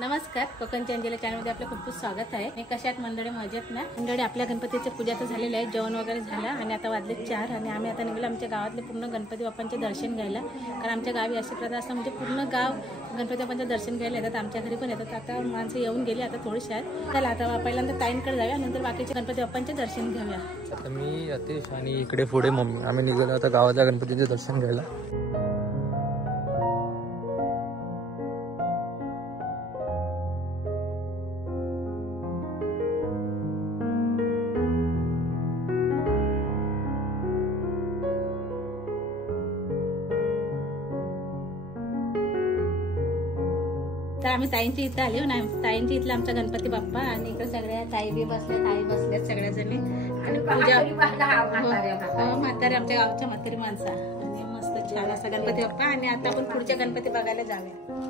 नमस्कार, कोकण चंदेला चॅनलमध्ये आपलं खूप खूप स्वागत आहे. मी कशात मंडळी मजेत ना. मंडळी आपल्या गणपतीचे पूजा तर झालेलं आहे, जेवण वगैरे झालं आणि आता वाजले 4 आणि आम्ही आता निघालो आमच्या गावातले पूर्ण गणपती बाप्पांचे दर्शन घ्यायला. कारण आमच्या गावी अशी प्रथा असतं, म्हणजे पूर्ण गाव गणपती बाप्पांचे दर्शन घ्यायला येतात. आमच्या घरी पण येतात. आता माणसं येऊन गेली, आता थोडीशी आहेत. चला आता पहिल्यांदा ताईंकडे जाऊया, नंतर बाकीचे गणपती बाप्पांचे दर्शन घेऊया. आता मी अतिश आणि इकडे पुढे मम्मी आम्ही निघालो आता गावाच्या गणपतीचे दर्शन घ्यायला. तर आम्ही ताईंची इथं आली ना. ताईंची इथला आमचा गणपती बाप्पा आणि इकडे सगळ्या ताई बी बसल्यात, आई बसल्यात सगळ्याजणी आणि पूजा म्हातारे आमच्या गावच्या म्हातारी माणसा आणि मस्त छान असा गणपती बाप्पा. आणि आता आपण पुढच्या गणपती बघायला जाऊया.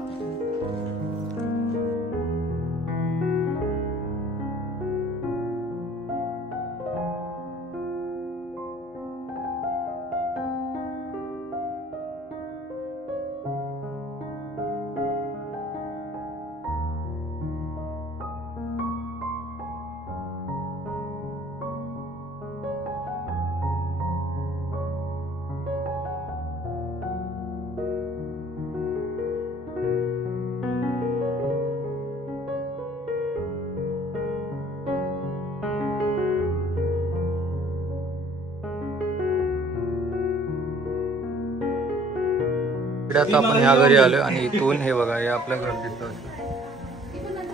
आता आपण ह्या घरी आलोय आणि इथून हे बघा हे आपलं घर दिसतं.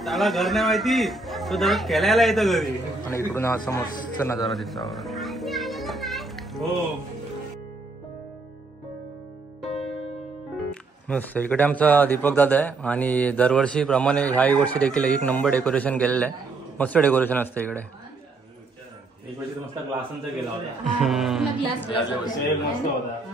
त्याला घर नाही माहिती, तो जरा खेळायला येतं घरी. आणि इकडून असा मस्त नजारा दिसतो. हो मस्त. इकडे आमचा दीपक दादा आहे आणि दरवर्षी प्रमाणे ह्याही वर्षी देखील 1 नंबर डेकोरेशन केलेलं आहे. मस्त डेकोरेशन असतं इकडे. एक वर्षी मस्त ग्लासांचा गेला होता. मस्त होता.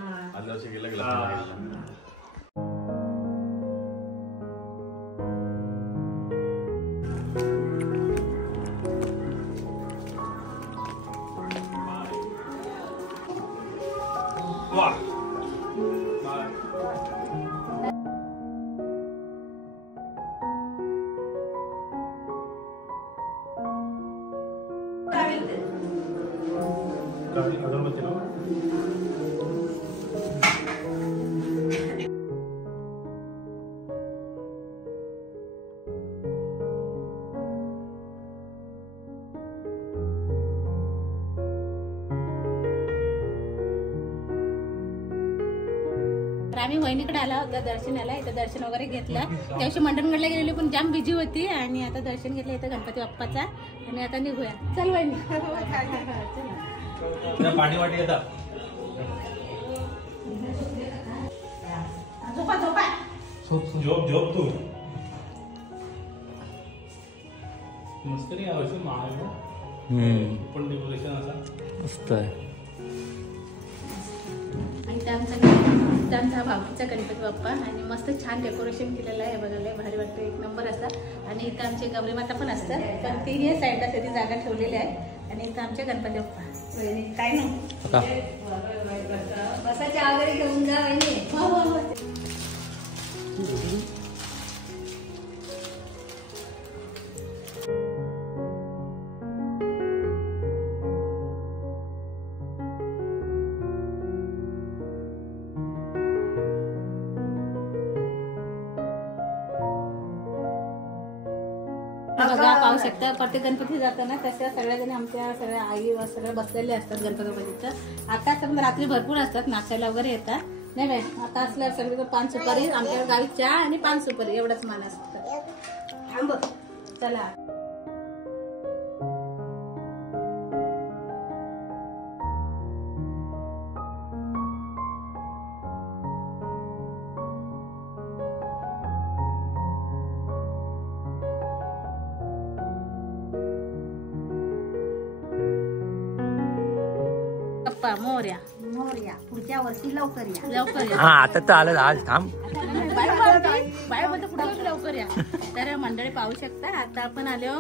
आम्ही वहिनीकडे आला होता दर्शनाला. इथं दर्शन वगैरे घेतलं. त्याविषयी मंडणगडला गेलेली पण जाम बिझी होती आणि आता दर्शन घेतलं इथं गणपती बाप्पाचा आणि आता निघूया. चल वहिनी. पाणी वाटी येतात. झोपा झोपा झोप झोप तू. मस्त नाही यावर्षी महाग पण डेकोरेशन असा मस्त आहे. आणि त्यांचा भाऊचा गणपती बाप्पा आणि मस्त छान डेकोरेशन केलेलं आहे. बघायला भारी वाटतं, 1 नंबर असतात. आणि इथं आमचे गौरी माता पण असतात, पण ती हे साईडला त्याची जागा ठेवलेली आहे. आणि इथं आमचे गणपती बाप्पा काय नाही बसाच्या आघाडी घेऊन जा वहिनी. हो हो हो. बघा पाहू शकता. प्रत्येक गणपती जाताना तशा सगळ्याजणी आमच्या सगळ्या आई सगळ्या बसलेले असतात गणपती बाप्पाचं. आता समजा रात्री भरपूर असतात, नाचायला वगैरे येतात नाही बाई. आता असल्या सगळे 5 सुपारी आमच्या गावी चहा आणि 5 सुपारी एवढंच मान असतं. थांब चला. मोर्या मोर्या पुढच्या वर्षी लवकर या. लवकर या. हा आता तर आलं. आज थांब. बाय पुढच्या वर्षी लवकर या. तर मंडळी पाहू शकता आता आपण आलो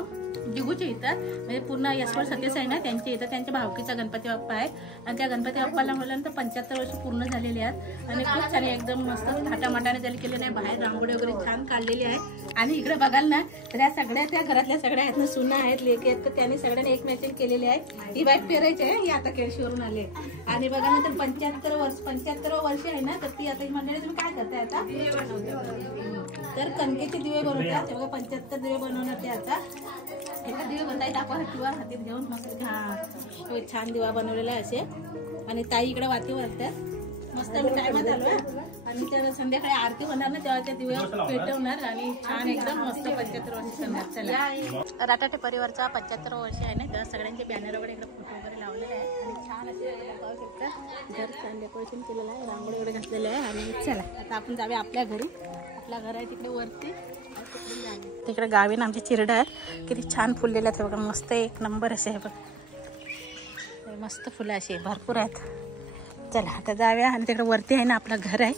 जिगूच्या इथं म्हणजे पूर्ण यशवंत सतीश आहे ना त्यांच्या इथं त्यांच्या भावकीचा गणपती बाप्पा आहे आणि त्या गणपती बाप्पाला म्हटल्यानंतर 75 वर्ष पूर्ण झालेली आहेत आणि खूप छान एकदम मस्त थाटामाटाने त्याला केलेलं आहे. बाहेर रांगोळी वगैरे छान काढलेली आहे आणि इकडे बघाल ना तर या सगळ्या त्या घरातल्या सगळ्या आहेत ना सुना आहेत लेकी आहेत तर त्यांनी सगळ्यांनी एक मॅचिंग केलेली आहे. ही बाईक पेरायची आहे ही आता केळशीवरून आली आणि बघा ना तर 75 वर्ष आहे ना तर ती आता मंडळी तुम्ही काय करताय आता तर कणकेचे दिवे बनवतात तेव्हा 75 दिवे बनवणार ते आता एका दिवे बनताय दाखवा किंवा हातीत घेऊन मस्त छान दिवा बनवलेला आहे असे आणि ताई इकडे वाती वरतात मस्त आम्ही टायमात आलो आणि त्या संध्याकाळी आरती होणार ना तेव्हा त्या दिवे पेटवणार आणि छान एकदम मस्त 75 वर्ष संध्याकाळला राटाटे परिवारचा 75 वर्ष आहे ना तेव्हा सगळ्यांचे बॅनर वगैरे इकडे फोटो वगैरे लावलेले आहे आणि छान असे पाहू शकता घर छान डेकोरेशन केलेलं आहे रांगोळी वगैरे घातलेले आहे आणि चला आता आपण जाऊया आपल्या घरी. आपला घर आहे तिकडे वरती तिकडे गावी ना आमची चिरडा आहे किती छान फुललेलं आहे बघा मस्त एक नंबर असे आहे बघा मस्त फुलं अशी भरपूर आहेत. चला आता जाऊया आणि तिकडे वरती आहे ना आपलं घर आहे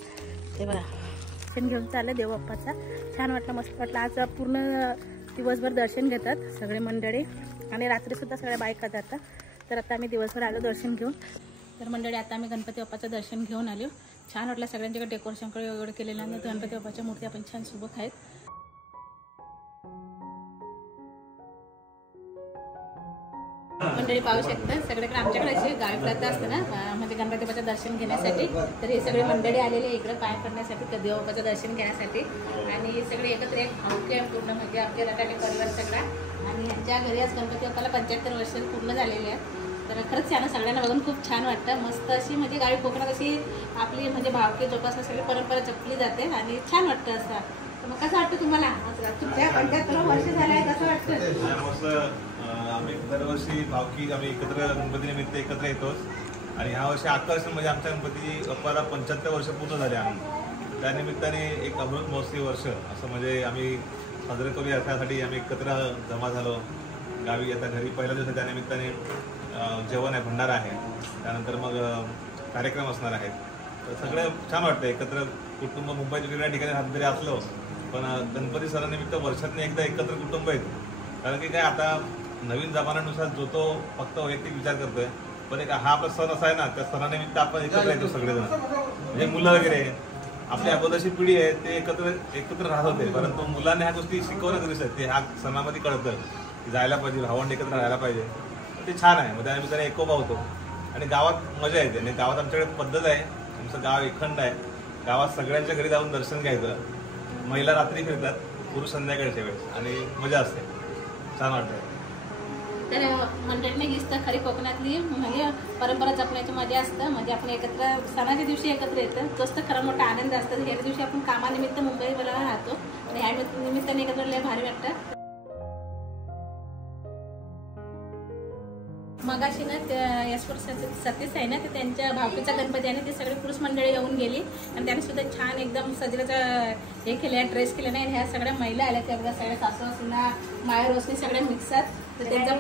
ते बघा दर्शन घेऊन चाललं देवबाप्पाचा छान वाटलं मस्त वाटलं. आज पूर्ण दिवसभर दर्शन घेतात सगळे मंडळी आणि रात्रीसुद्धा सगळ्या बायका जातात तर आता आम्ही दिवसभर आलो दर्शन घेऊन. तर मंडळी आता आम्ही गणपती बाप्पाचं दर्शन घेऊन आलो. छान वाटलं सगळ्यांच्याकडे डेकोरेशन वगैरे केलेलं आहे. गणपती बाप्पाच्या मूर्त्या पण छान सुबक आहेत. मंडळी पाहू शकता सगळीकडे आमच्याकडे अशी गावी प्रथा असते ना म्हणजे गणपती बाप्पाचं दर्शन घेण्यासाठी तर हे सगळे मंडळी आलेले इकडे पाय पडण्यासाठी देव बाप्पाचं दर्शन घेण्यासाठी आणि हे सगळे एकत्र एक भावकी पूर्ण म्हणजे आपल्या रटाटे परिवार सगळा आणि ह्यांच्या घरी आज गणपती बाप्पाला 75 वर्ष पूर्ण झालेले आहेत. तर खरंच छान सगळ्यांना बघून खूप छान वाटतं मस्त अशी म्हणजे गावी कोकणात अशी आपली म्हणजे भावकी जोपासना सगळी परंपरा जपली जाते आणि छान वाटतं असं. तर मग कसं वाटतं तुम्हाला तुमच्या 75 वर्ष झाले आहे कसं वाटतं? आम्ही दरवर्षी भावकी आम्ही एकत्र गणपती निमित्त एकत्र येतो आणि ह्या वर्षी आकर्षण म्हणजे आमच्या गणपती बाप्पाला 75 वर्ष पूर्ण झाले आम्ही त्यानिमित्ताने एक अमृत महोत्सवी वर्ष असं म्हणजे आम्ही साजरे करूया त्यासाठी आम्ही एकत्र जमा झालो गावी. आता घरी पहिल्या दिवशी त्यानिमित्ताने जेवण आहे भंडारा आहे त्यानंतर मग कार्यक्रम असणार आहेत तर सगळं छान वाटतं एकत्र कुटुंब. मुंबईच्या वेगवेगळ्या ठिकाणी हात जरी असलो पण गणपती सणानिमित्त वर्षातून एकदा एकत्र कुटुंब येतो कारण की काय आता नवीन जमान्यानुसार जो तो फक्त वैयक्तिक विचार करतोय पण एक हा आपला सण असा आहे ना त्या सणानिमित्त आपण एकत्र येतो सगळेजण म्हणजे मुलं वगैरे आपली अगोदरची पिढी आहे ते एकत्र राहत होते परंतु मुलांना ह्या गोष्टी शिकवणं गरजेचं आहे. ते ह्या सणामध्ये कळतं की जायला पाहिजे भावंड एकत्र राहायला पाहिजे ते छान आहे. मग त्यानिमित्ताने एकोपा होतो आणि गावात मजा येते आणि गावात आमच्याकडे पद्धत आहे आमचं गाव एकखंड आहे गावात सगळ्यांच्या घरी जाऊन दर्शन घ्यायचं. महिला रात्री फिरतात पुरुष संध्याकाळच्या वेळेस आणि मजा असते छान वाटतं. तर मंडळीने हीच तर खरी कोकणातली म्हणजे परंपरा जपण्याची मजा असतं म्हणजे आपण एकत्र सणाच्या दिवशी एकत्र येतं तोच तर खरा मोठा आनंद असतो. ह्या दिवशी आपण कामानिमित्त मुंबईला राहतो आणि ह्या निमित्ताने एकत्र लय भारी वाटतं. मगाशी ना यशवंत सतीश आहे ना ते त्यांच्या भावकीचा गणपती आहे ते सगळे पुरुष मंडळी येऊन गेली आणि त्यांनी सुद्धा छान एकदम सजल्याचं हे केलं ड्रेस केलं नाही. ह्या सगळ्या महिला आल्या त्या बघा सगळ्या सासू सुना माया रोसनी सगळ्या मिक्सात तर त्यांचं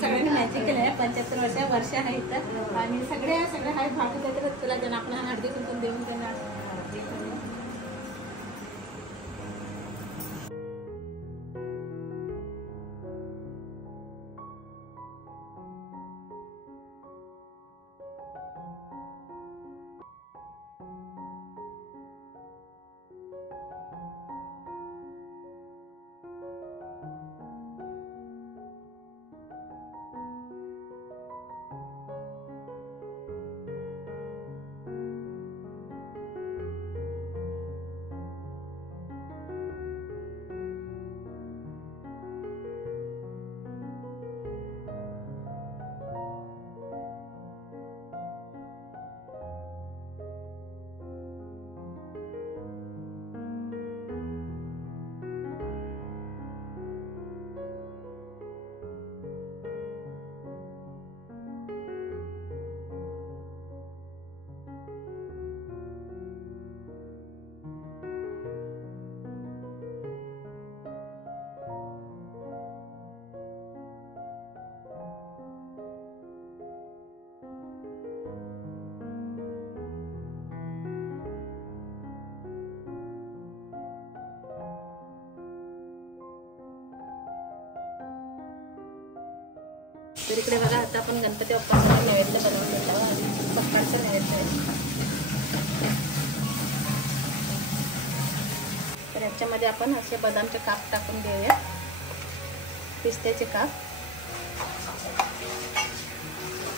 सगळ्यांनी मॅचिंग केलं आहे. 75 वर्ष आहे इथं आणि सगळ्या आहेत भावकी तर तुला ज्यांना आपण हळदी कुंकून देऊन त्यांना तर इकडे बघा आता आपण गणपती बाप्पांचा नैवेद्य बनवून घेतो आणि सकाळचं नैवेद्य आहे. तर याच्यामध्ये आपण असे बदामचे काप टाकून घेऊया, पिस्त्याचे काप,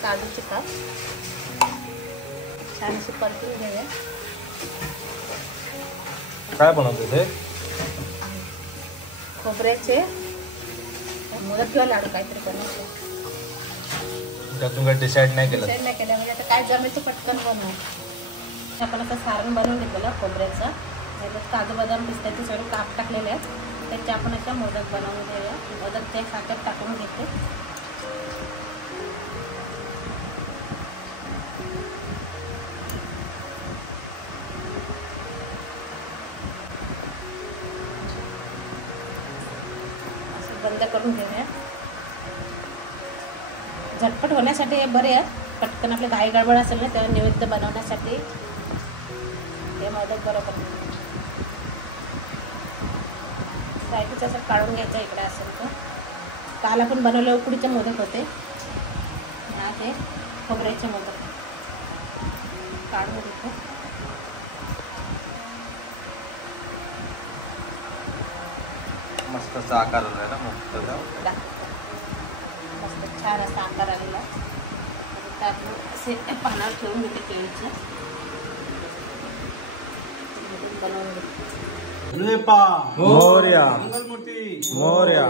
काजूचे काप छान असे परतून घेऊया. काय बनवतो ते? खोबऱ्याचे मोदक किंवा लाडू काहीतरी बनवतो. त्यातून काही डिसाईड नाही केलं. डिसाईड नाही केलं म्हणजे आता काय जमेल ते पटकन बनवू. आपण आता सारण बनवून घेतलेलं खोबऱ्याचं, त्याच्यात काजू बदाम पिस्त्याचे सगळे काप टाकलेले आहेत. त्याचे आपण अशा मोदक बनवून घेऊया. मोदक ते साखर टाकून घेते. बंद करून घेऊया. झटपट होण्यासाठी हे बरे आहेत. पटकन आपले घाई गडबड असेल ना तेव्हा नैवेद्य बनवण्यासाठी हे मोदक बरोबर. साईडच असं काढून घ्यायचं इकडे असेल तर. काल आपण बनवले उकडीचे मोदक होते, हे खोबऱ्याचे मोदक काढून घेतो. मस्त आकार आलाय ना मस्त छान असा आकार आलेला. असे पानावर ठेवून घेते केळीचे बनवून घेते. मोरया मोरया.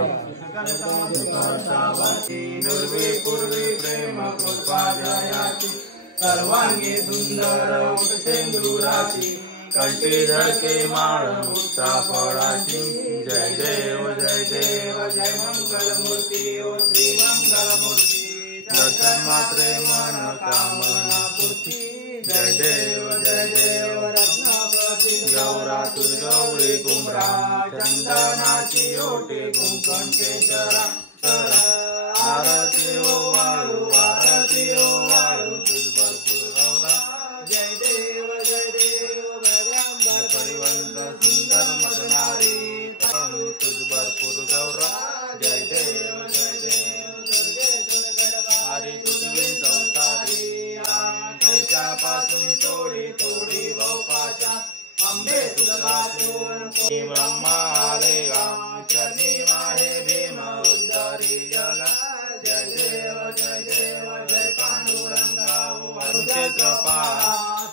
सर्वांगी सुंदर सेंदुराची कंठी धडके माळ मुक्ता फळाची. जय देव जय मंगल मूर्ती ओ श्री मंगल मूर्ती. दर्शन मात्रे मन कामना पूर्ती. जय देव रत्नापती. गौरा तुझ गौरी कुमरा चंदनाची ओटे कुंकणचे चरा आरती ओ वाळू तुझ भरपूर गौरा. जय देव परिवंत सुंदर मदनारी तुझ भरपूर गौरा. जय देव हरी तुझी संसारी पासून तोडी बहुपाशा अंबे तुझा ब्रह्मा आले चरणी माहे भीम उद्धारी जगा. जय देव जय पांडुरंगा क्षेत्रपा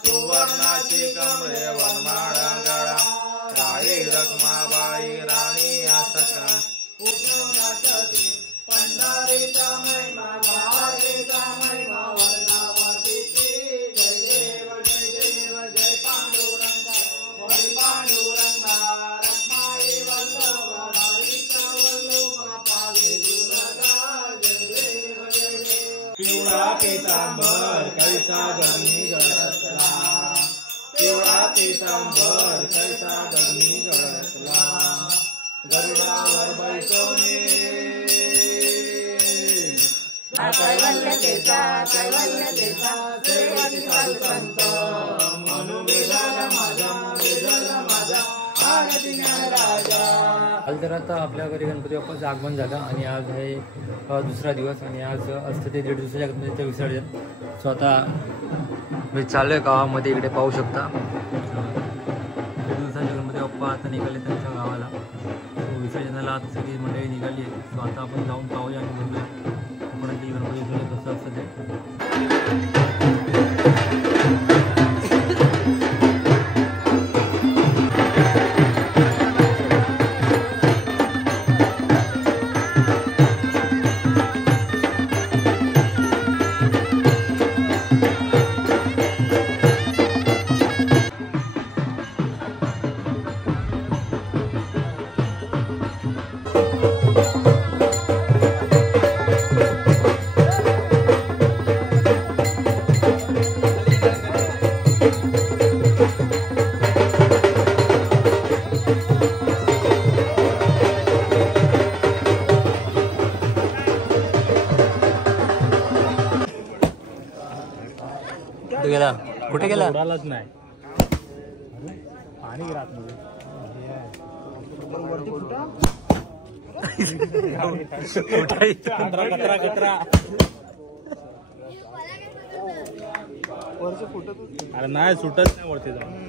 सुवर्णाची कमळे वनमाळा गळा. राई रखमाबाई राणी आसका पंढरीचा महिमा वर्णावतीची. जय देव जय पांडुरंगा रखमाई वल्लभ राईचा वल्लभा पावे दुर्गा. जय देव पिवळा पितांबर कैसा गरमी गळतला. पिवळा पितांबर कैसा गरमी गळतला. गरुडावर बैसोने कैवल्यतेचा सेवेची साधू संत. माझा आरती राजा. काल तर आता आपल्या घरी गणपती बाप्पाचं आगमन झालं आणि आज आहे दुसरा दिवस आणि आज असतं ते 1.5 दिवसाच्या गणपतीचं विसर्जन. सो आता मी चाललोय गावामध्ये. इकडे पाहू शकता 1.5 दिवसाचे गणपती बाप्पा आता निघाले त्यांच्या गावाला. विसर्जनाला आता सगळी मंडळी निघाली आहे. सो आता आपण जाऊन पाहूया आणि बघूया कोणाची गणपती विसर्जन कसं असतं ते. कुठे गेला? उडालाच नाही. पाणी राहत अरे नाही सुटत नाही वरती जाऊन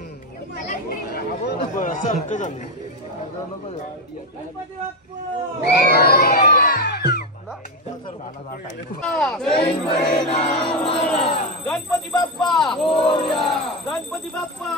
गणपती बाप्पा गणपती बाप्पा